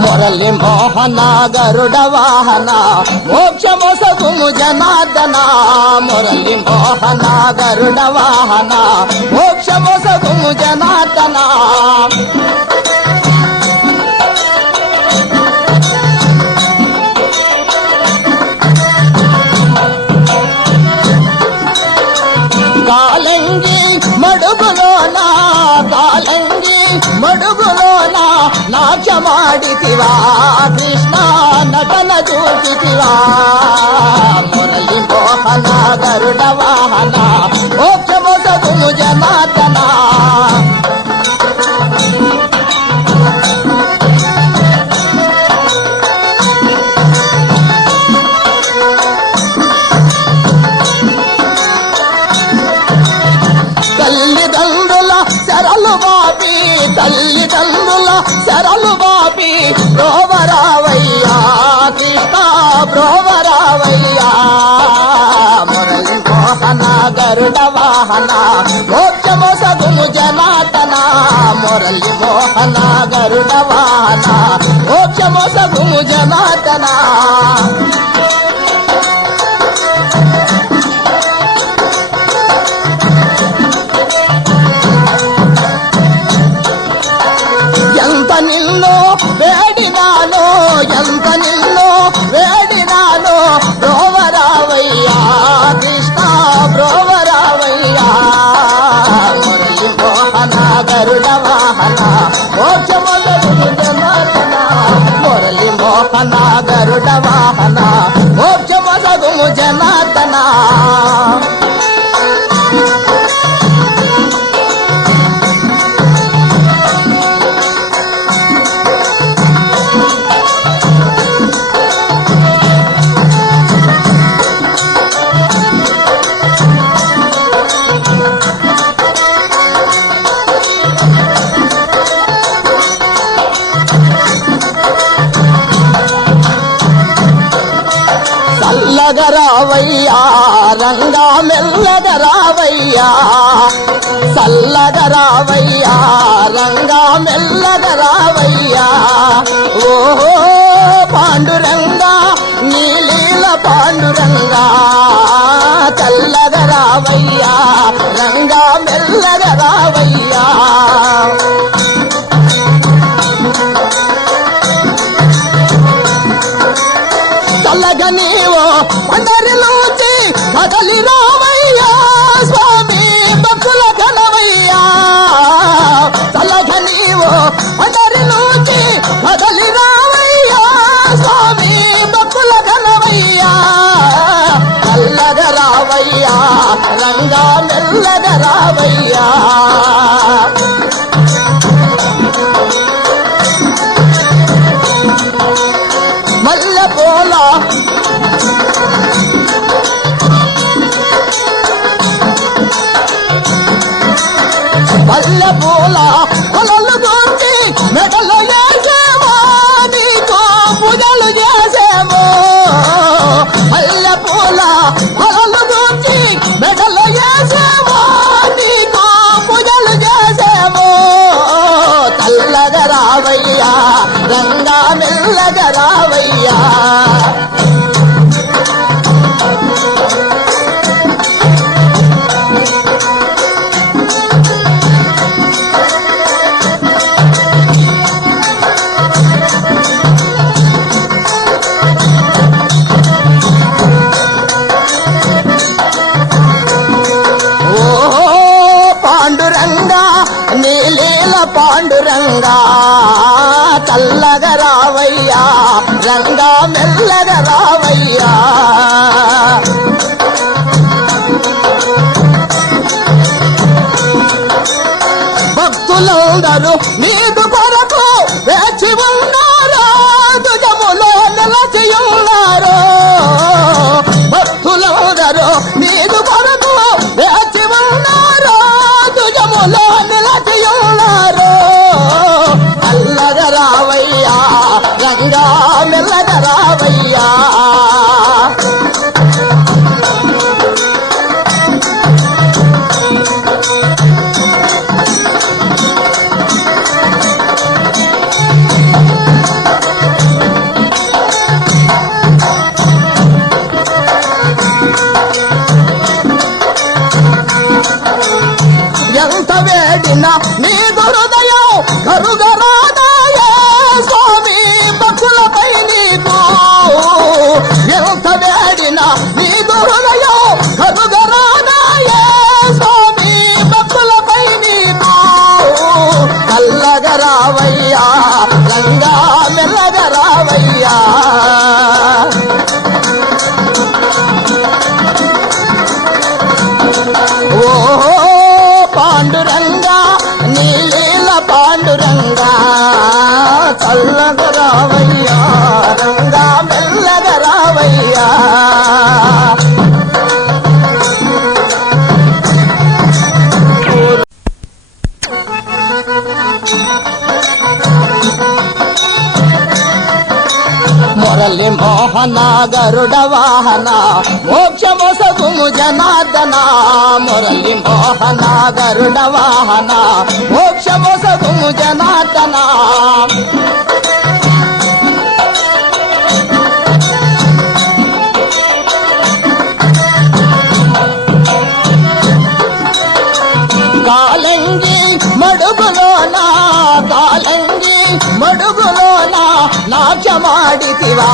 మురళి మోహన గరుడ వాహన మోక్షమొసగుము జనార్దన మురళి మోహన గరుడ వాహన మోక్షమొసగుము జనార్దన కాలంగి మడుగులోన కాలంగి మడుగులోన నాట్యమాడితివా కృష్ణ నటన చూపితివా మురళి మోహన గరుడ వాహన మోక్షమొసగుము జనార్దన తల్లిదండ్రుల శరలు బాపి తల్లిదండ్రుల శరలు బాపి బ్రోవరావయ్యా కృష్ణ బ్రోవరావయ్యా మురళి మోహన గరుడ వాహన మోక్షమొసగుము జనార్దన మురళి మోహన గరుడ వాహన మోక్షమొసగుము జనార్దన నిన్ను వేడినాను ఎంత నిన్ను వేడినాను బ్రోవరావయ్యా కృష్ణ బ్రోవరావయ్యా మురళి మోహన గరుడ వాహన మోక్షమొసగుము జనార్దన మురళి మోహన గరుడ వాహన మోక్షమొసగుము జనార్దన చల్లగరావయ్యా రంగా మెల్లగరావయ్యా చల్లగరావయ్యా రంగా మెల్లగరావయ్యా ఓహో పాండురంగా నీలీల పాండురంగా చల్లగరావయ్యా రంగా మెల్లగరావయ్యా చల్లగా నీవో పండరిలోచి కదలి రావయ్యా స్వామి భక్తుల కనవయ్యా చల్లగా నీవో పండరిలోచి కదలి రావయ్యా స్వామి భక్తుల కనవయ్యా చల్లగా రావయ్యా రంగా మెల్లగా రావయ్యా మల్లెపూల మల్లెపూల పొలలు దూర్చి మెడలు చేసేమో నీకు పూజలు చేసేమో మల్లెపూల పొలలు దూర్చి మెడలు చేసేమో నీకు పూజలు చేసేమో చల్లగా రావయ్యా రంగా మెల్లగా రావయ్యా పాండురంగా చల్లగా రావయ్యా రంగా మెల్లగా రావయ్యా భక్తులందరూ నీదు కొరకు వేచి ఉన్నారు దుజములో నిలచి ఉన్నారు భక్తులందరూ నీదు కొరకు వేచి ఉన్నారు దుజములో నిలచి ఉన్నారు చల్లగా రావయ్యా రంగా మెల్లగా రావయ్యా ఎంత వేడినా నీదు హృదయం కరుగరాదాయే స్వామి భక్తులపై నీకు ఎంత వేడినా నీదు హృదయం కరుగరాదాయే స్వామి భక్తులపై నీకు చల్లగరావయ్యా రంగా మెల్లగరావయ్యా ఓహో పాండురంగా నీలీల పాండురంగా చల్లగరావయ్యా రంగా మెల్లగరావయ్యా మురళి మోహన గరుడ వాహన మోక్షమొసగుము జనార్దన మురళి మోహన గరుడ వాహన మోక్షమొసగుము జనార్దన కాలంగి మడుగులోన కాలంగి మడుగులోన నాట్యమాడితివా